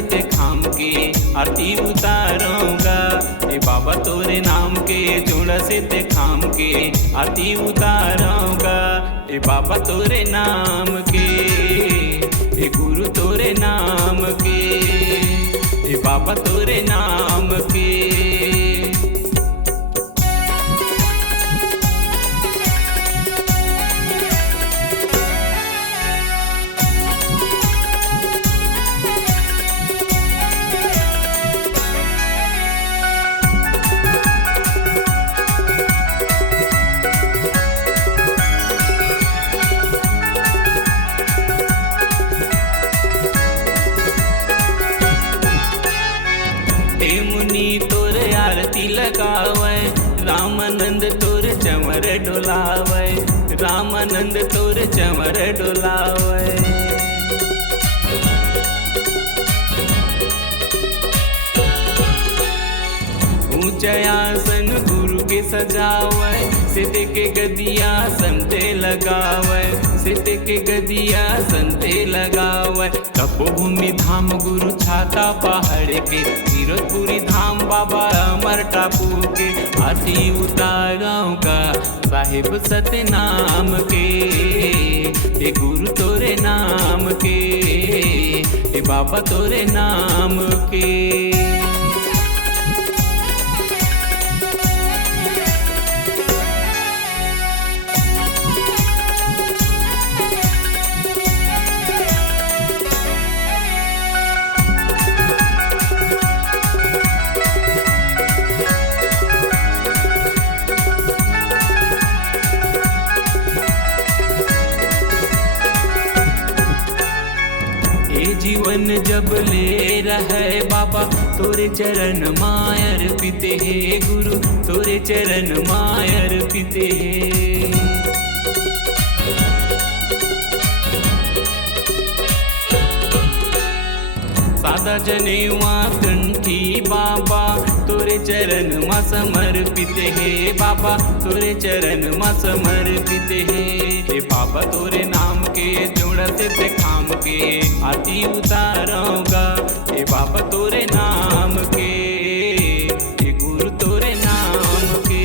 से ते थाम के आरती उतारूंगा। ए बाबा तोरे नाम के जोड़ा से ते थाम के आरती उतारूंगा। ए बाबा तोरे नाम के, ए गुरु तोरे नाम के, ए बाबा तोरे नाम के। मुनि तोर आरती लगावे, रामानंद तोर चमर डोलावे, रामानंद तोर चमर डोलावे। ऊंचा आसन गुरु के सजावे, सिद्ध के गदिया संते लगावे, सिद्ध के गदिया संते लगावे। तपोभूमि धाम गुरु छाता पहाड़ के, तीरथपुरी धाम बाबा अमर टापू के। आरती उतारूंगा साहिब सतनाम के, ए गुरु तोरे नाम के, ए बाबा तोरे नाम के। जीवन जब ले रहे बाबा तोरे चरण मायर पिते हे गुरु, तोरे चरण मायर पिते हे। सादा जनेवा कंठी बाबा तोरे चरण मा समर्पित हे बाबा, तोरे चरण मा समर्पित हे। ए बाबा तोरे नाम के जोड़ा से ते खाम के आरती उतारूंगा। ए बाबा तोरे नाम के, ए गुरु तोरे नाम के,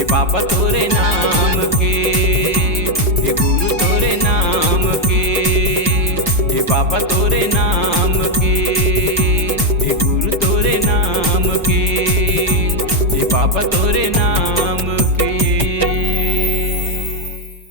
ए बाबा तोरे नाम के, ए गुरु तोरे नाम के, ए बाबा तोरे नाम के, ए गुरु तोरे नाम के, ए बाबा तोरे नाम।